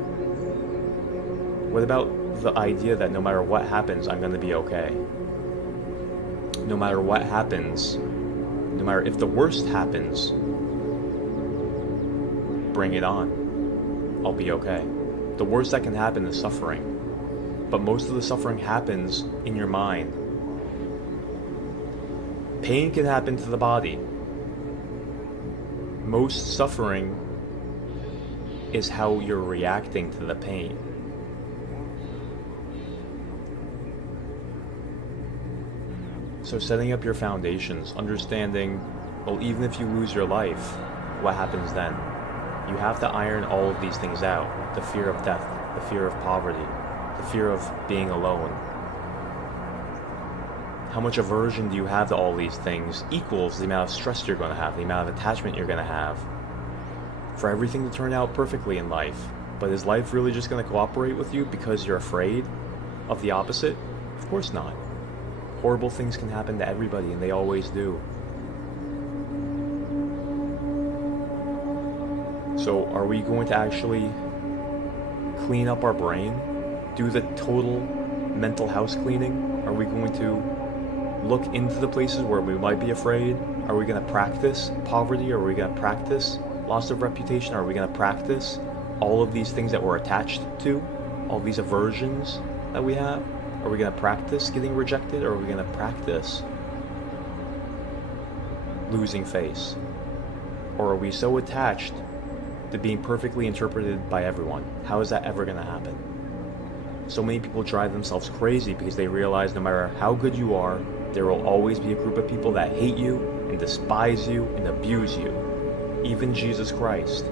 What about the idea that no matter what happens, I'm going to be okay? No matter what happens, no matter if the worst happens, bring it on. I'll be okay. The worst that can happen is suffering. But most of the suffering happens in your mind. Pain can happen to the body. Most suffering is how you're reacting to the pain. So setting up your foundations, understanding, well, even if you lose your life, what happens then? You have to iron all of these things out. The fear of death, the fear of poverty, the fear of being alone. How much aversion do you have to all these things equals the amount of stress you're going to have, the amount of attachment you're going to have for everything to turn out perfectly in life. But is life really just going to cooperate with you because you're afraid of the opposite? Of course not. Horrible things can happen to everybody, and they always do. So are we going to actually clean up our brain? Do the total mental house cleaning? Are we going to look into the places where we might be afraid? Are we going to practice poverty? Are we going to practice loss of reputation? Are we going to practice all of these things that we're attached to? All these aversions that we have? Are we going to practice getting rejected? Or are we going to practice losing face? Or are we so attached to being perfectly interpreted by everyone? How is that ever going to happen? So many people drive themselves crazy because they realize no matter how good you are, There will always be a group of people that hate you and despise you and abuse you. Even Jesus Christ.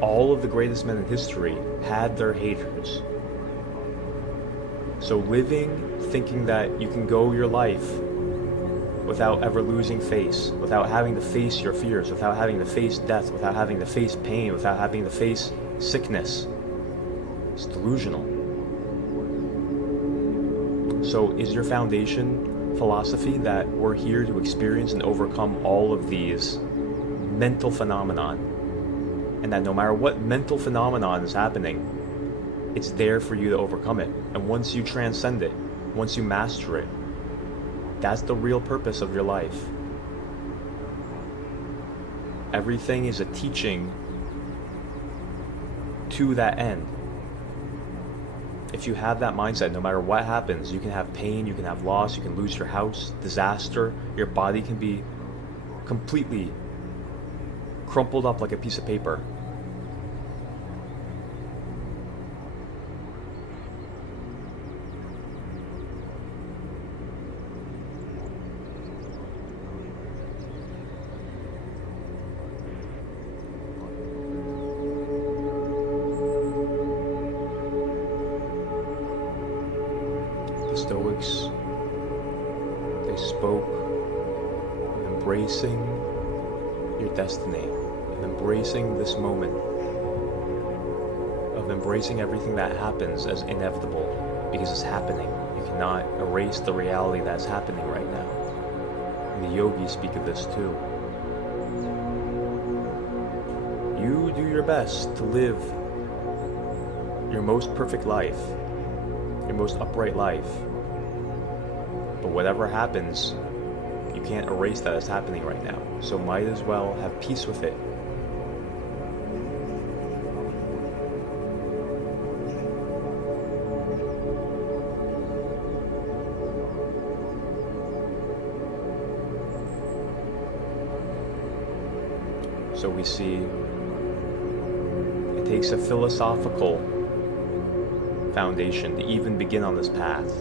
All of the greatest men in history had their haters. So living, thinking that you can go your life without ever losing face, without having to face your fears, without having to face death, without having to face pain, without having to face sickness, it's delusional. So is your foundation philosophy that we're here to experience and overcome all of these mental phenomenon, and that no matter what mental phenomenon is happening, it's there for you to overcome it, and once you transcend it, once you master it, that's the real purpose of your life. Everything is a teaching to that end. If you have that mindset, no matter what happens, you can have pain, you can have loss, you can lose your house, disaster, your body can be completely crumpled up like a piece of paper. The Stoics, they spoke of embracing your destiny, of embracing this moment, of embracing everything that happens as inevitable because it's happening. You cannot erase the reality that's happening right now. And the yogis speak of this too. You do your best to live your most perfect life, your most upright life. But whatever happens, you can't erase that it's happening right now. So might as well have peace with it. So we see it takes a philosophical foundation to even begin on this path.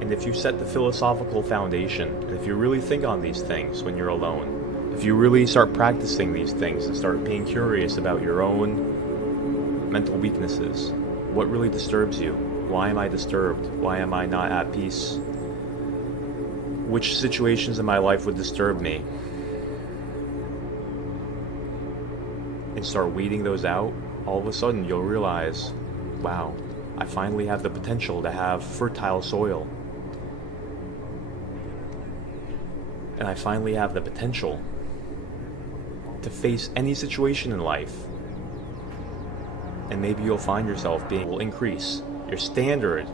And if you set the philosophical foundation, and if you really think on these things when you're alone, if you really start practicing these things and start being curious about your own mental weaknesses, what really disturbs you? Why am I disturbed? Why am I not at peace? Which situations in my life would disturb me? And start weeding those out, all of a sudden you'll realize, wow, I finally have the potential to have fertile soil. And I finally have the potential to face any situation in life. And maybe you'll find yourself will increase. Your standard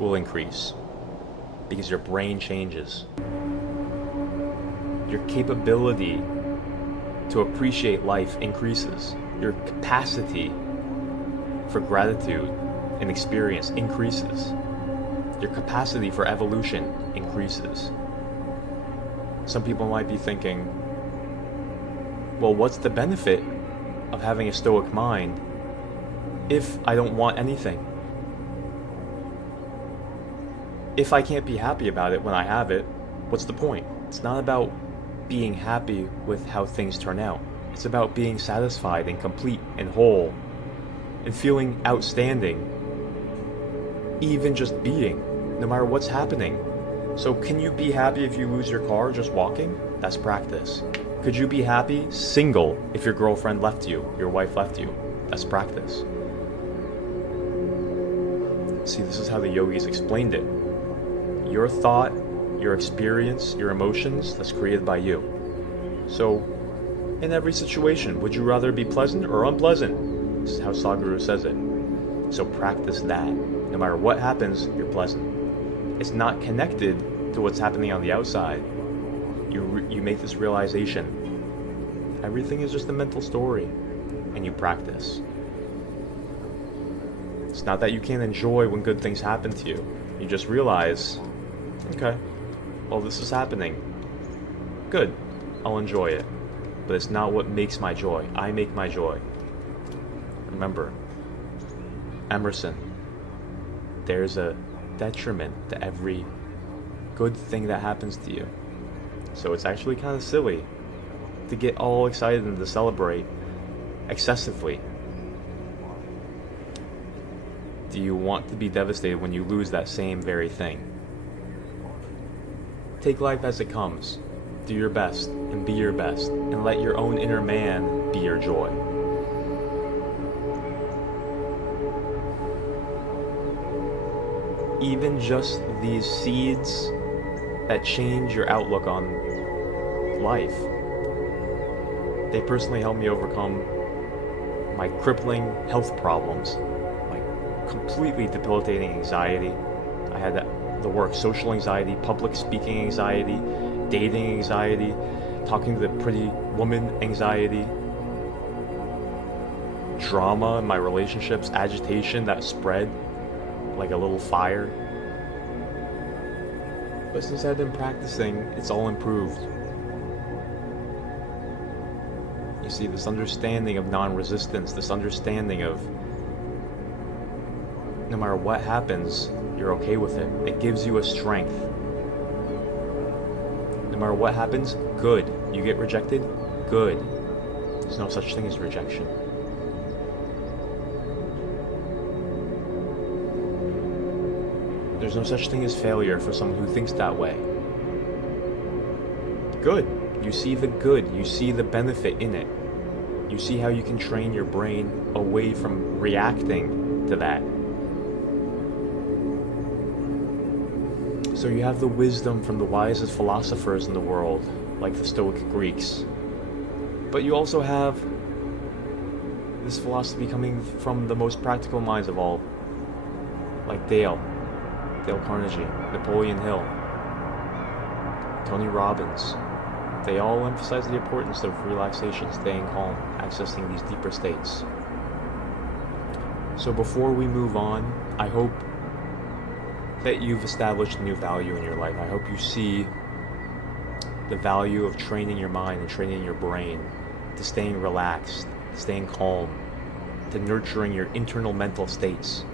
will increase because your brain changes. Your capability to appreciate life increases. Your capacity for gratitude and experience increases. Your capacity for evolution increases. Some people might be thinking, well, what's the benefit of having a stoic mind if I don't want anything? If I can't be happy about it when I have it, what's the point? It's not about being happy with how things turn out. It's about being satisfied and complete and whole and feeling outstanding, even just being, no matter what's happening. So can you be happy if you lose your car just walking? That's practice. Could you be happy single if your girlfriend left you, your wife left you? That's practice. See, this is how the yogis explained it. Your thought, your experience, your emotions, that's created by you. So, in every situation, would you rather be pleasant or unpleasant? This is how Sadhguru says it. So practice that. No matter what happens, you're pleasant. It's not connected to what's happening on the outside. You make this realization. Everything is just a mental story, and you practice. It's not that you can't enjoy when good things happen to you. You just realize, okay, well, this is happening. Good, I'll enjoy it. But it's not what makes my joy. I make my joy. Remember, Emerson, there's a detriment to every good thing that happens to you. So it's actually kind of silly to get all excited and to celebrate excessively. Do you want to be devastated when you lose that same very thing? Take life as it comes. Do your best and be your best, and let your own inner man be your joy. Even just these seeds that change your outlook on life, they personally helped me overcome my crippling health problems, my completely debilitating anxiety. I had the work social anxiety, public speaking anxiety, dating anxiety, talking to the pretty woman anxiety, drama in my relationships, agitation that spread like a little fire. But since I've been practicing, it's all improved. You see, this understanding of non-resistance, this understanding of no matter what happens, you're okay with it. It gives you a strength. No matter what happens, good. You get rejected, good. There's no such thing as rejection. There's no such thing as failure for someone who thinks that way. Good. You see the good. You see the benefit in it. You see how you can train your brain away from reacting to that. So you have the wisdom from the wisest philosophers in the world, like the Stoic Greeks. But you also have this philosophy coming from the most practical minds of all, like Dale Carnegie, Napoleon Hill, Tony Robbins. They all emphasize the importance of relaxation, staying calm, accessing these deeper states. So before we move on, I hope that you've established a new value in your life. I hope you see the value of training your mind and training your brain to staying relaxed, staying calm, to nurturing your internal mental states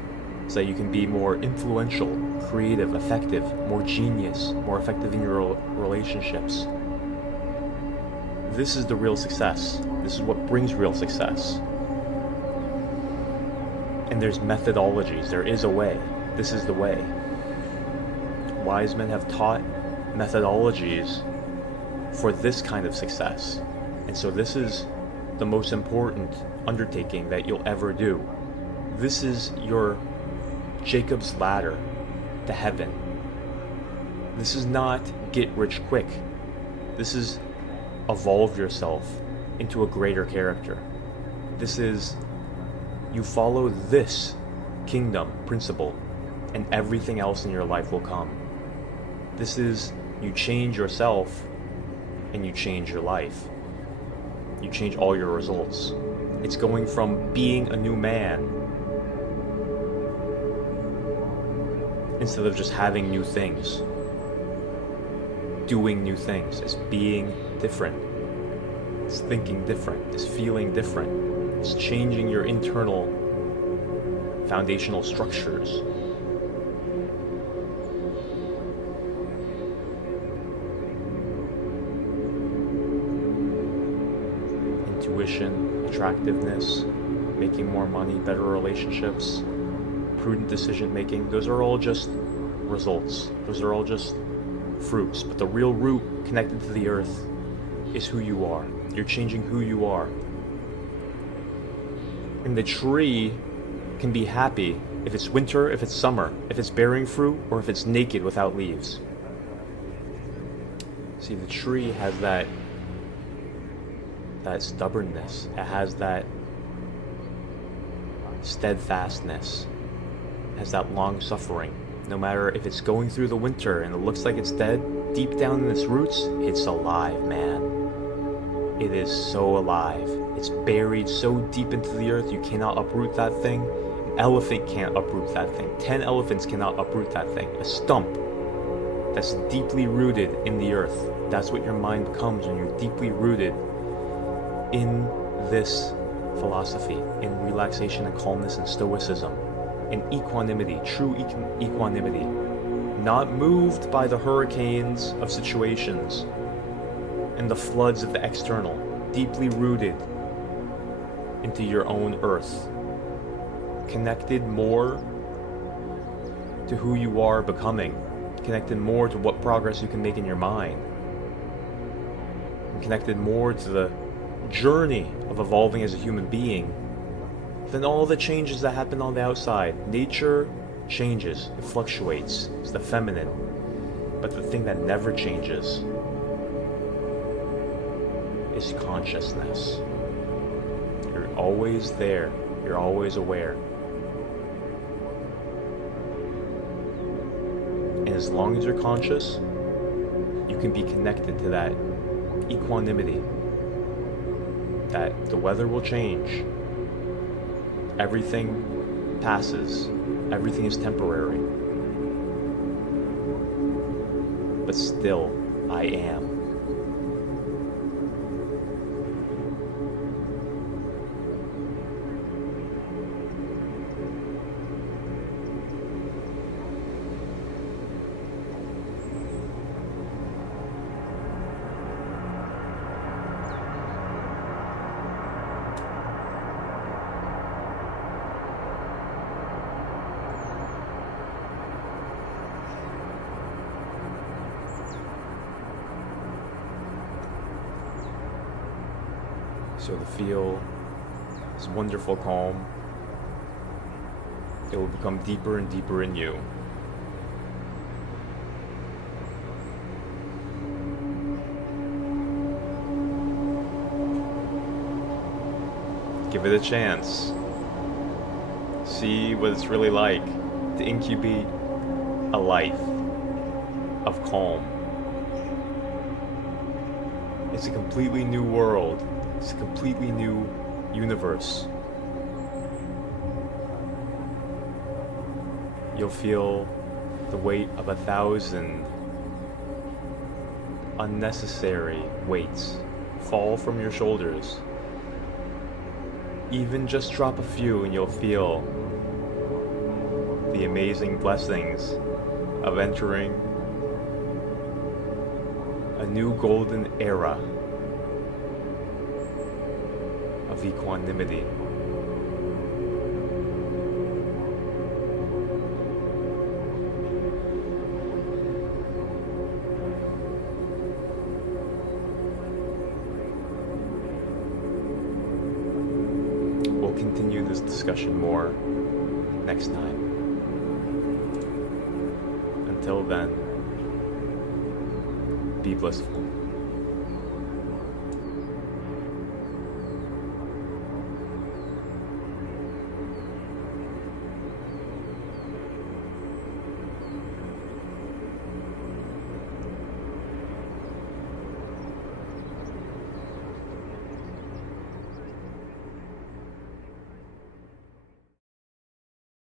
so that you can be more influential, creative, effective, more genius, more effective in your relationships. This is the real success. This is what brings real success. And there's methodologies. There is a way. This is the way. Wise men have taught methodologies for this kind of success. And so this is the most important undertaking that you'll ever do. This is your Jacob's ladder to heaven. This is not get rich quick. This is evolve yourself into a greater character. This is you follow this kingdom principle and everything else in your life will come. This is you change yourself and you change your life. You change all your results. It's going from being a new man instead of just having new things. Doing new things. It's being different. It's thinking different. It's feeling different. It's changing your internal foundational structures. Intuition, attractiveness, making more money, better relationships, prudent decision making, those are all just results. Those are all just fruits. But the real root connected to the earth is who you are. You're changing who you are. And the tree can be happy if it's winter, if it's summer, if it's bearing fruit, or if it's naked without leaves. See, the tree has that stubbornness. It has that steadfastness. It has that long suffering. No matter if it's going through the winter and it looks like it's dead, deep down in its roots, it's alive, man. It is so alive. It's buried so deep into the earth, you cannot uproot that thing. An elephant can't uproot that thing. 10 elephants cannot uproot that thing. A stump that's deeply rooted in the earth. That's what your mind becomes when you're deeply rooted in this philosophy, in relaxation and calmness and stoicism. in equanimity, true equanimity, not moved by the hurricanes of situations and the floods of the external, deeply rooted into your own earth, connected more to who you are becoming, connected more to what progress you can make in your mind, and connected more to the journey of evolving as a human being than all the changes that happen on the outside. Nature changes, it fluctuates, it's the feminine, but the thing that never changes is consciousness. You're always there, you're always aware. And as long as you're conscious, you can be connected to that equanimity, that the weather will change, everything passes, everything is temporary, but still I am. So to feel this wonderful calm, it will become deeper and deeper in you. Give it a chance. See what it's really like to incubate a life of calm. It's a completely new world. It's a completely new universe. You'll feel the weight of 1,000 unnecessary weights fall from your shoulders. Even just drop a few and you'll feel the amazing blessings of entering a new golden era of equanimity. We'll continue this discussion more next time. Until then, be blissful.